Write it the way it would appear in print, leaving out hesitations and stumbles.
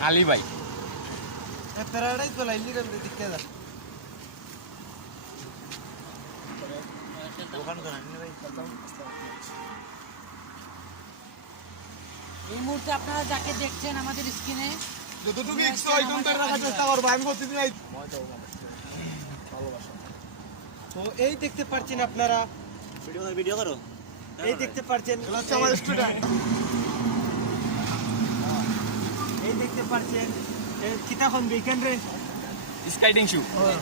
আলী ভাই প্যারাডাইস বলা ইলি রে দেখতে যা দোকান করে আনি ভাই এই মুহূর্তে আপনারা যাকে দেখছেন আমাদের স্ক্রিনে যতটুকু ইচ্ছা ওই কন্টার রাখার চেষ্টা করব আমি প্রতিদিন এই ভালোবাসা তো এই দেখতে পাচ্ছেন আপনারা ভিডিও করো এই দেখতে পাচ্ছেন এটা হচ্ছে আমার স্টুডেন্ট এই দেখতে পাচ্ছেন কিতাখন উইকেন্ড রে স্কাইডিং শু এই